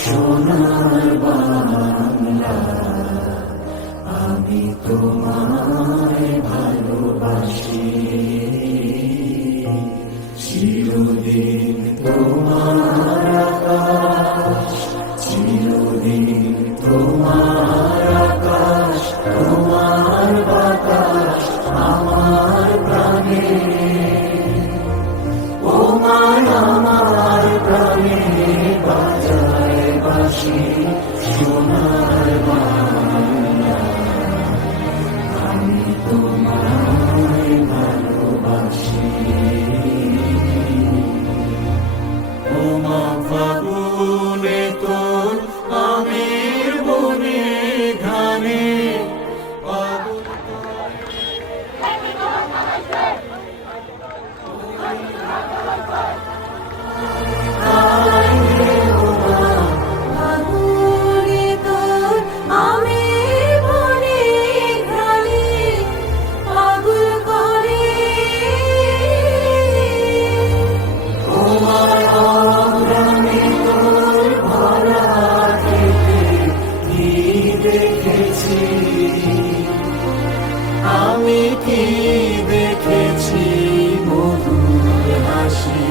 সোনার বাংলা, আমি তোমায় ভালোবাসি। চিরদিন তোমার আকাশ, চিরদিন তোমার আকাশ, তোমার বাতাস আমার প্রাণে। ও মা আমার প্রাণে বাজায় বাঁশি সোনার বাংলা, আমি তোমায় ভালোবাসি। ও মা ফাগুনে তোর আমের বনে ঘানে, ফাগুনে তোর আমের বনে ঘ্রাণে পাগল করে। তোমার অগ্রামে তোর ভরা খেতে কি দেখেছি, আমি কি দেখেছি মধুর হাসি